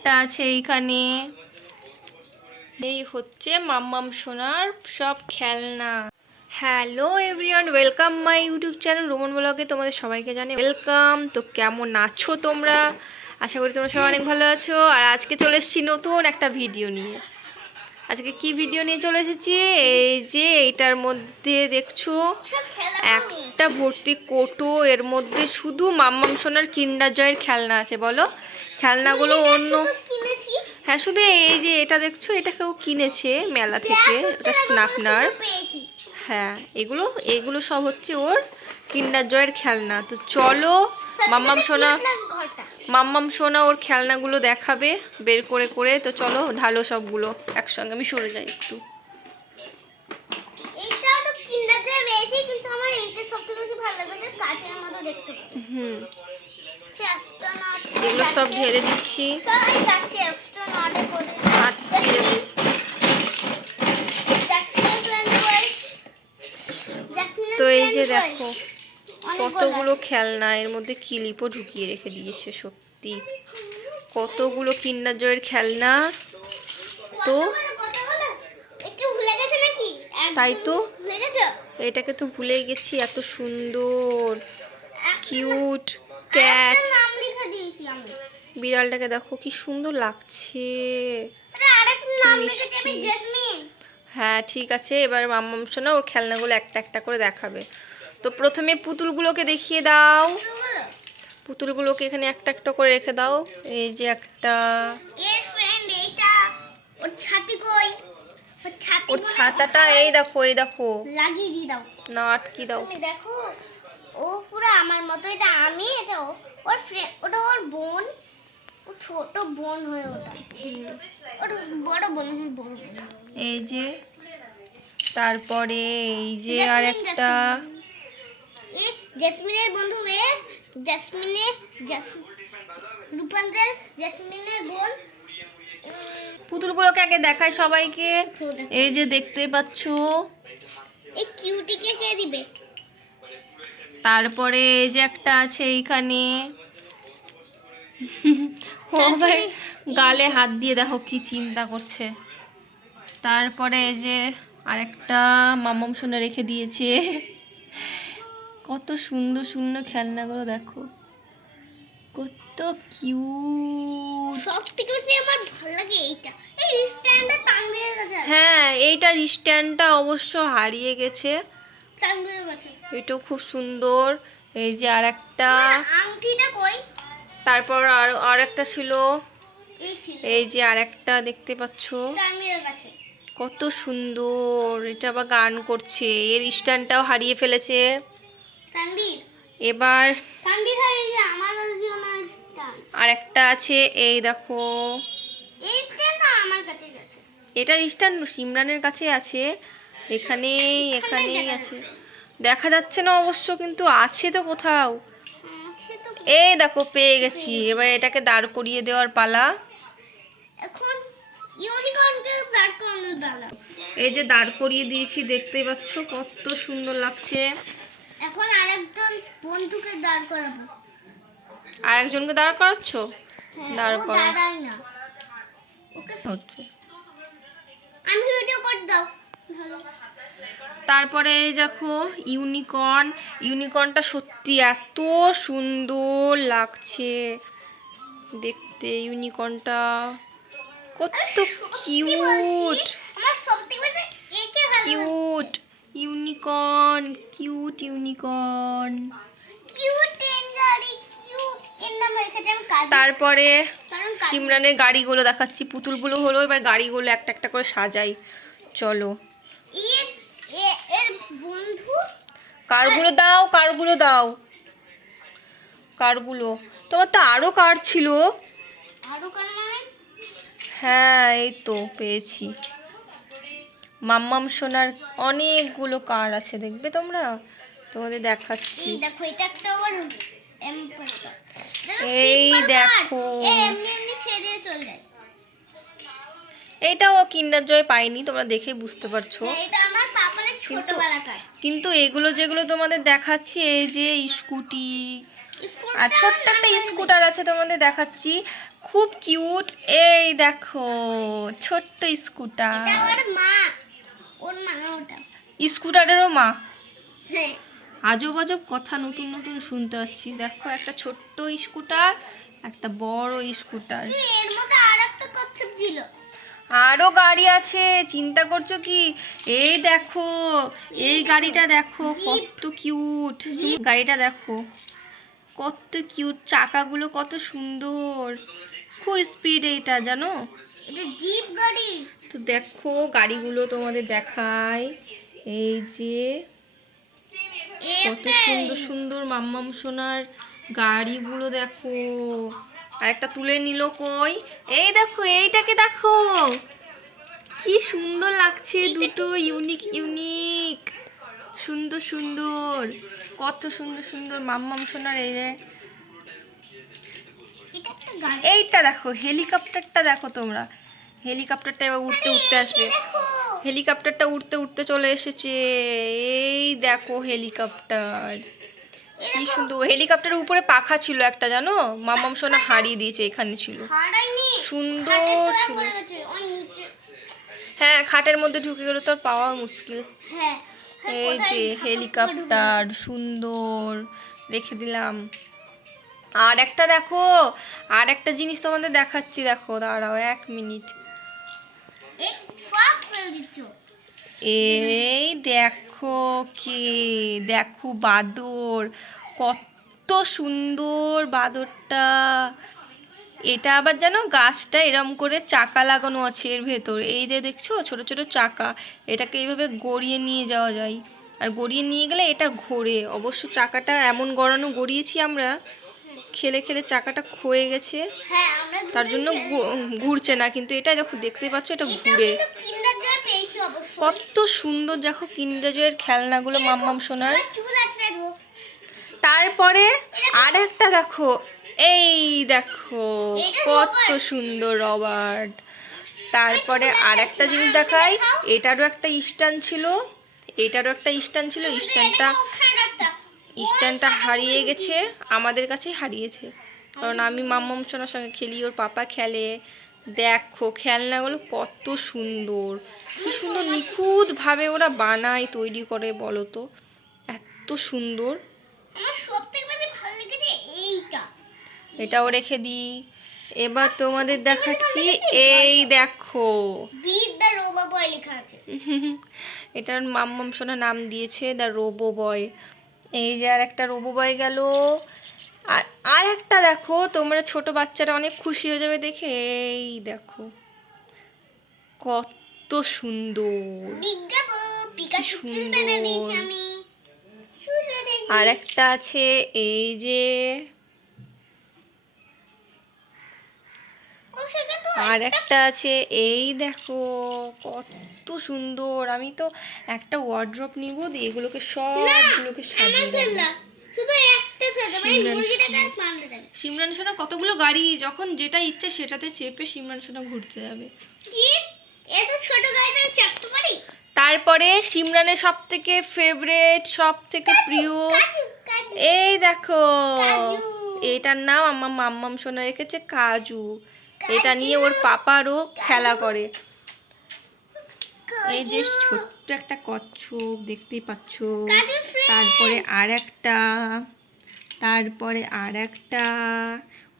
একটা আছে এইখানে। এই হচ্ছে মাম্মাম সোনার সব খেলনা। Hello everyone, welcome my YouTube channel Roman ব্লগে। তোমাদের সবাইকে জানাই ওয়েলকাম। তো কেমন আছো তোমরা? আশা করি তোমরা সবাই অনেক ভালো আছো। আর আজকে চলে এসেছি নতুন একটা ভিডিও নিয়ে। আজকে কি ভিডিও নিয়ে চলে এসেছি, এই যে এইটার মধ্যে দেখছো একটা ভর্তি কোটো, এর মধ্যে শুধু মাম্মাম সোনার কিন্ডার জয়ের খেলনা আছে। বলো, খেলনাগুলো অন্য, হ্যাঁ শুধু এই যে এটা দেখছো, এটা কেউ কিনেছে মেলা থেকে, ওটা স্নাপনার। হ্যাঁ এগুলো এগুলো সব হচ্ছে ওর কিন্ডার জয়ের খেলনা। তো চলো মাম্মাম সোনা ওর খেলনাগুলো দেখাবে বের করে করে। তো চলো ঢালো সবগুলো একসঙ্গে। আমি সরে যাই একটু। এগুলো সব ঢেলে দিচ্ছি। তো এই যে দেখো কতগুলো খেলনা, এর মধ্যে ক্লিপও ঢুকিয়ে রেখে দিয়েছে। সত্যি কতগুলো কিন্ডার জয়ের খেলনা। তো তাই তো, এটাকে তো ভুলেই গেছি। এত সুন্দর কিউট ক্যাট, বিড়ালটাকে দেখো কি সুন্দর লাগছে। হ্যাঁ ঠিক আছে, এবার মাম্মাম সোনা ওর খেলনাগুলো একটা একটা করে দেখাবে। তো প্রথমে পুতুলগুলোকে দেখিয়ে দাও। পুতুলগুলোকে এখানে একটা একটা করে রেখে দাও। এই যে একটা, ওর ছাতাটা এই দেখো, এই দেখো লাগিয়ে দিয়ে দাও না, আটকে দাও। দেখো ও পুরো আমার মতো, এটা আমি, এটা ওর ফ্রেন্ড, ওটা ওর বোন, ও ছোট বোন হয়, ওটা ওর বড় বোন, বড় বোন। এই যে তারপরে এই যে আরেকটা জেসমিনের বন্ধু, রূপান্তর জেসমিনের বোন। পুতুলগুলোকে আগে দেখাই সবাইকে। এই যে দেখতে পাচ্ছো, এই কিউটিকে কে দিবে। তারপরে এই যে একটা আছে এইখানে, ও ভাই গালে হাত দিয়ে দেখো কি চিন্তা করছে। তারপরে এই যে আরেকটা মাম্মাম সোনা রেখে দিয়েছে। কত সুন্দর সুন্দর খেলনাগুলো দেখো, কত কিউট। সবথেকে বেশি আমার ভালো লাগে এইটা, এই স্ট্যান্ডটা তানভীরের কাছে। হ্যাঁ এইটার স্ট্যান্ডটা অবশ্য হারিয়ে গেছে, তানভীরের কাছে। এটাও খুব সুন্দর। এই যে আরেকটা, আংটিটা কই? তারপর আর একটা ছিল, এই যে আরেকটা দেখতে পাচ্ছো, তানভীরের কাছে। কত সুন্দর, এটা আবার গান করছে। এর স্ট্যান্ডটাও হারিয়ে ফেলেছে তানভীর। এবার আর একটা আছে, এই দেখো, এটার স্ট্যান্ড সিমরানের কাছে আছে। এখানেই আছে, দেখা যাচ্ছে না অবশ্য, কিন্তু আছে তো কোথাও। এই দেখো পেয়ে গেছি। এবার এটাকে দাঁড় করিয়ে দেওয়ার পালা। এখন এই যে দাঁড় করিয়ে দিয়েছি, দেখতেই পাচ্ছ কত সুন্দর লাগছে। এখন আরেকজন বন্ধুকে দাঁড় করাবো। আরেকজনকে দাঁড় করাচ্ছ? দাঁড় করা না, ওকে হচ্ছে। আমি ভিডিও করে দাও। তারপরে এই দেখো ইউনিকর্নটা সত্যি এত সুন্দর লাগছে দেখতে। ইউনিকর্নটা কত cute, cute unicorn, cute unicorn. তারপরে সিমরানের গাড়িগুলো দেখাচ্ছি। পুতুলগুলো হলো, এবার গাড়িগুলো একটা একটা করে সাজাই। চলো কারগুলো দাও, কারগুলো দাও, কারগুলো। তোমার তো আরো কার ছিল। হ্যাঁ এই তো পেয়েছি। মাম্মাম সোনার অনেকগুলো কার আছে, দেখবে তোমরা, তোমাদের দেখাচ্ছি। এই দেখো, এইটাও কিন্ডার জয় পাইনি, তোমরা দেখে বুঝতে পারছো। কিন্তু এগুলো যেগুলো তোমাদের দেখাচ্ছি, এই যে স্কুটি আর ছোট্ট একটা স্কুটার আছে তোমাদের দেখাচ্ছি, খুব কিউট। এই দেখো ছোট্ট স্কুটার, স্কুটারেরও মা। আজব আজব কথা নতুন নতুন শুনতে পাচ্ছি। দেখো একটা ছোট্ট স্কুটার, একটা বড় স্কুটার, আরো গাড়ি আছে। চিন্তা করছো কি? এই দেখো এই গাড়িটা দেখো কত কিউট, গাড়িটা দেখো কত কিউট, চাকাগুলো কত সুন্দর, খুব স্পিড এটা জানো। এটা জিপ গাড়ি। তো দেখো গাড়িগুলো তোমাদের দেখাই, এই যে কত সুন্দর সুন্দর মাম্মাম সোনার গাড়িগুলো দেখো। আর একটা তুলে নিল কই, এই দেখো এইটাকে দেখো কি সুন্দর লাগছে, দুটো ইউনিক ইউনিক সুন্দর সুন্দর, কত সুন্দর সুন্দর মাম্মাম সোনার। এই যে এইটা দেখো হেলিকপ্টারটা দেখো তোমরা, হেলিকপ্টারটা এবার উঠতে উঠতে আসবে, হেলিকপ্টারটা উঠতে উঠতে চলে এসেছে। এই দেখো হেলিকপ্টার কি সুন্দর, হেলিকপ্টারের উপরে পাখা ছিল একটা জানো, মাম্মাম সোনা হারিয়ে দিয়েছে, এখানে ছিল, সুন্দর ছিল। হ্যাঁ খাটের মধ্যে ঢুকে গেলে তো আর পাওয়া মুশকিল। এই যে হেলিকপ্টার সুন্দর রেখে দিলাম। আর একটা দেখো, আর একটা জিনিস তোমাদের দেখাচ্ছি, দেখো দাঁড়াও 1 মিনিট। এই দেখো কি, দেখো বাদর, কত সুন্দর বাদরটা। এটা আবার জানো গাছটা এরম করে চাকা লাগানো আছে এর ভেতর, এই যে দেখছো ছোট ছোট চাকা, এটাকে এইভাবে গড়িয়ে নিয়ে যাওয়া যায়, আর গড়িয়ে নিয়ে গেলে এটা ঘোরে। অবশ্য চাকাটা এমন গড়ানো গড়িয়েছি আমরা, খেলে খেলে চাকাটা ক্ষয়ে গেছে, তার জন্য ঘুরছে না, কিন্তু এটা দেখো দেখতে পাচ্ছ এটা ঘুরে। কত সুন্দর দেখো কিন্ডার জয়ের খেলনাগুলো মাম্মাম সোনার। তারপরে আর একটা দেখো, এই দেখো কত সুন্দর রবার্ট। তারপরে আর একটা জিনিস দেখাই, এটারও একটা স্ট্যান্ড ছিল, এটারও একটা স্ট্যান্ড ছিল, স্ট্যান্ডটা হারিয়ে গেছে, আমাদের কাছেই হারিয়েছে, কারণ আমি মাম্মাম সোনার সঙ্গে খেলি, ওর পাপা খেলে। দেখো খেলনাগুলো কত সুন্দর, কি সুন্দর নিখুঁতভাবে ওরা বানায় তৈরি করে বলো তো, এত সুন্দর। এটাও রেখে দিই। এবার তোমাদের দেখাচ্ছি, এই দেখো এটার মাম্মাম সোনা নাম দিয়েছে দ্য রোবো বয়। এই যে আর একটা রোবো বয় গেল। আর আর একটা দেখো, তোমরা ছোট বাচ্চারা অনেক খুশি হয়ে যাবে দেখে, এই দেখো কত সুন্দর সুন্দর। আর একটা আছে এই যে, আর একটা আছে এই দেখো কত সুন্দর। আমি তো একটা ওয়ার্ড্রপ নিব, দিয়ে এগুলোকে সবগুলোকে সাজিয়ে দেবো। সিমরান সোনা কতগুলো গাড়ি, যখন যেটা ইচ্ছে সেটাতে চেপে সিমরান সোনা ঘুরতে যাবে। তারপরে সিমরানের সব থেকে ফেভারিট, সব থেকে প্রিয়, এই দেখো এটার নাম আমার মাম্মাম সোনা রেখেছে কাজু। এটা নিয়ে ওর পাপারও খেলা করে। এই যে ছোট্ট একটা কচ্ছপ দেখতেই পাচ্ছ। তারপরে আর একটা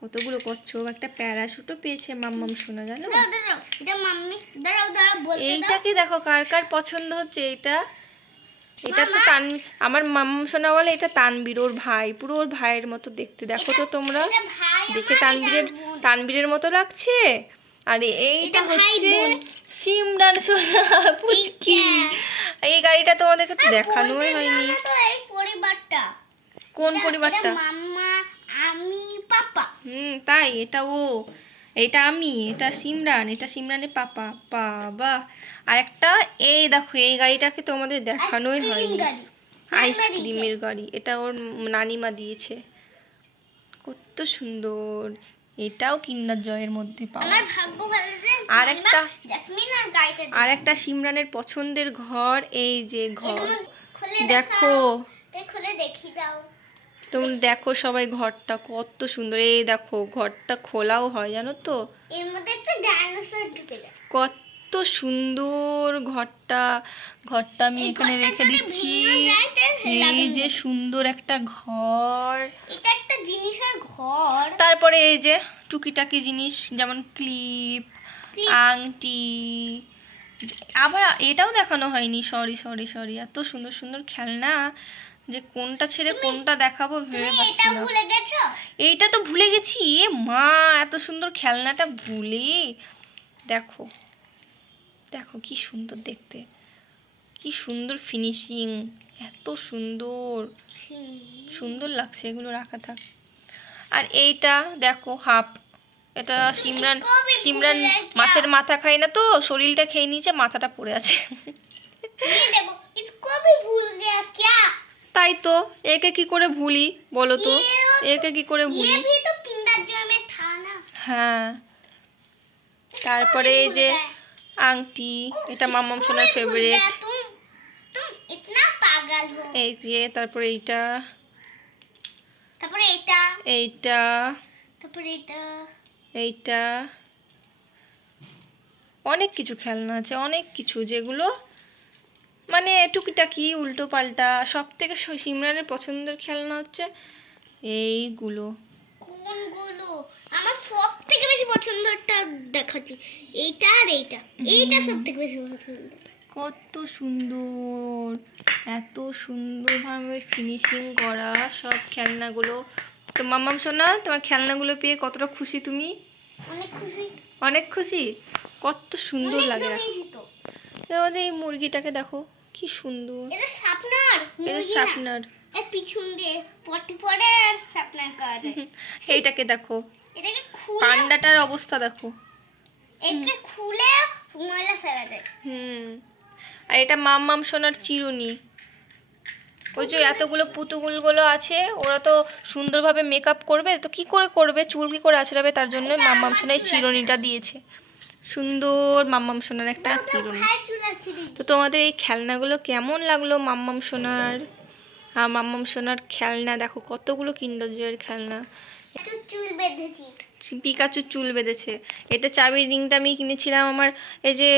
কতগুলো কচ্ছপ, একটা প্যারাশুটও পেয়েছে মাম্মাম সোনা জানো। এইটাকে দেখো কার কার পছন্দ হচ্ছে। এটা তো আমার মাম্মাম সোনা বলে এটা তানবীর, ওর ভাই, পুরো ওর ভাইয়ের মতো দেখতে। দেখো তো তোমরা, দেখে তানবীরের মতো লাগছে। আর এইটা হচ্ছে সিমরান সোনা পুচকি। এই গাড়িটা তোমাদেরকে তো দেখানোই হয়নি। কোন পরিবারটা? আমি পাপা। তাই এটা ও, এটা আমি, এটা সিমরান, এটা সিমরানের পাপা। বাবা আর একটা এই দেখো, এই গাড়িটাকে তোমাদের দেখানোই হয়নি, আইসক্রিমের গাড়ি। এটা ওর নানিমা দিয়েছে, কত সুন্দর। এটাও কিন্ডার জয়ের মধ্যে পাওয়া। আর একটা সিমরানের পছন্দের ঘর, এই যে ঘর দেখো, তোমরা দেখো সবাই ঘরটা কত সুন্দর। এই দেখো ঘরটা খোলাও হয় জানো তো, এর মধ্যে একটা ডাইনোসর ঢুকে যায়। কত সুন্দর ঘরটা। ঘরটা আমি এই এখানে ঘরটা রেখে যদি দিচ্ছি। ভেঙে যায় তাহলে এই লাগানো যে যাবে। সুন্দর একটা ঘর। এটা একটা জিনিসের ঘর। তারপরে এই যে টুকিটাকি জিনিস যেমন ক্লিপ, ক্লিপ। আংটি। আবার এটাও দেখানো হয়নি, সরি সরি সরি, এত সুন্দর সুন্দর খেলনা যে কোনটা ছেড়ে কোনটা দেখাবো ভেবে তুমি পাচ্ছি এটা না। ভুলে গেছো? এইটা তো ভুলে গেছি, এ মা, এত সুন্দর খেলনাটা ভুলে। দেখো দেখো কি সুন্দর দেখতে, কি সুন্দর ফিনিশিং, এত সুন্দর সুন্দর লাগছে, এগুলো রাখা থাক। আর এইটা দেখো হাফ, এটা সিমরান, কবে সিমরান ভুলে গেছো? মাছের মাথা খায় না তো, শরীরটা খেয়ে নিয়েছে, মাথাটা পড়ে আছে। ये देखो इसको भी भूल गया क्या? তাই তো, একে কি করে ভুলি বলো তো, একে কি করে ये ভুলি। भी तो किंडर जॉय में था ना। হ্যাঁ, তারপরে এই যে আংটি, এটা মাম্মাম সোনার इसको भी भूल ফেভারিট। गया तुम इतना पागल हो। এই যে তারপরে এইটা, তারপরে এটা, এইটা, তারপরে এটা। এইটা, অনেক কিছু খেলনা আছে, অনেক কিছু যেগুলো মানে টুকিটাকি উল্টো পাল্টা। সব থেকে সিমরানের পছন্দের খেলনা হচ্ছে এইগুলো। কোনগুলো? আমার সব থেকে বেশি পছন্দটা দেখাচ্ছি, এইটা আর এইটা। এইটা সব থেকে বেশি পছন্দ। কত সুন্দর, এত সুন্দরভাবে ফিনিশিং করা সব খেলনাগুলো। তো মাম্মাম সোনা, তোমার খেলনাগুলো পেয়ে কতটা খুশি তুমি? অনেক খুশি। অনেক খুশি, কত সুন্দর অনেক লাগে। জমিয়েছি তো। আমাদের এই মুরগিটাকে দেখো কি সুন্দর, এটা সাপনার এটা মুরগি না। শার্পনার। এর পিছন দিয়ে পটি পড়ে আর সাপনার করা যায়। এইটাকে দেখো, এটাকে খুলে, পান্ডাটার অবস্থা দেখো। এটাকে খুলে ময়লা ফেলা যায়। আর এটা মাম্মাম সোনার চিরুনি। ওই যে এতগুলো পুতুলগুলো আছে, ওরা তো সুন্দরভাবে মেকআপ করবে, তো কি করে করবে, চুল কি করে আঁচড়াবে, তার জন্য মাম্মাম সোনার চিরুনিটা দিয়েছে। সুন্দর মাম্মাম সোনার একটা চিরুনি। ভাই চুল আছে দিদি। তো তোমাদের এই খেলনাগুলো কেমন লাগলো মাম্মাম সোনার? আর মাম্মাম সোনার খেলনা দেখো কতগুলো কিন্ডার জয়ের খেলনা। একটু চুল বেঁধেছি। পিকাচুর চুল বেঁধেছে। এটা চাবির রিংটা আমি কিনেছিলাম, আমার এই যে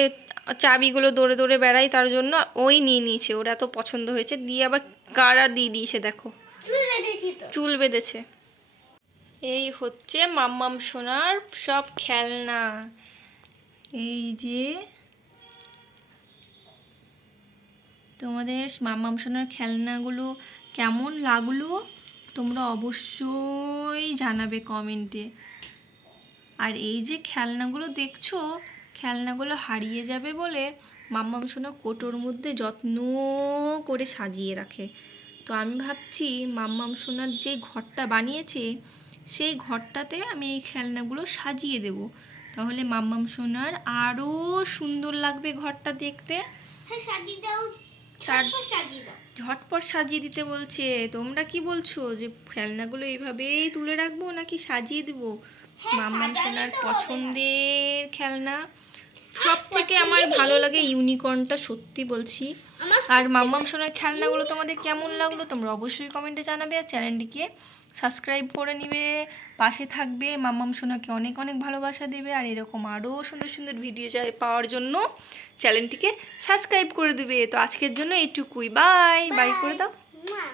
চাবিগুলো দৌড়ে দৌড়ে বেড়াই তার জন্য, ওই নিয়ে নিয়েছে, ওরা এত পছন্দ হয়েছে, দিয়ে আবার গাড়া দিয়ে দিয়েছে দেখো, চুল বেঁধেছি তো। চুল বেঁধেছে। এই হচ্ছে মাম্মাম সোনার সব খেলনা। এই যে তোমাদের মাম্মাম সোনার খেলনাগুলো কেমন লাগলো তোমরা অবশ্যই জানাবে কমেন্টে। আর এই যে খেলনাগুলো দেখছো, খেলনাগুলো হারিয়ে যাবে বলে মাম্মাম সোনা কোটোর মধ্যে যত্ন করে সাজিয়ে রাখে। তো আমি ভাবছি মাম্মাম সোনার যে ঘরটা বানিয়েছে সেই ঘরটাতে আমি এই খেলনাগুলো সাজিয়ে দেব, তাহলে মাম্মাম সোনার আরও সুন্দর লাগবে ঘরটা দেখতে। হ্যাঁ সাজিয়ে দাও, তার ঝটপট সাজিয়ে দাও। ঝটপট সাজিয়ে দিতে বলছে। তোমরা কি বলছো, যে খেলনাগুলো এইভাবেই তুলে রাখবো নাকি সাজিয়ে দিব? হ্যাঁ, মাম্মাম সাজালে সোনার তো হবে না। পছন্দের খেলনা সব থেকে আমার ভালো লাগে ইউনিকর্নটা, সত্যি বলছি। আমার আর মাম্মাম সোনার খেলনাগুলো তোমাদের কেমন লাগলো তোমরা অবশ্যই কমেন্টে জানাবে, আর চ্যানেলটিকে সাবস্ক্রাইব করে নিবে, পাশে থাকবে, মাম্মাম সোনাকে অনেক অনেক ভালোবাসা দেবে, আর এরকম আরও সুন্দর সুন্দর ভিডিও পাওয়ার জন্য চ্যানেলটিকে সাবস্ক্রাইব করে দেবে। তো আজকের জন্য এইটুকুই, বাই বাই করে দাও। মা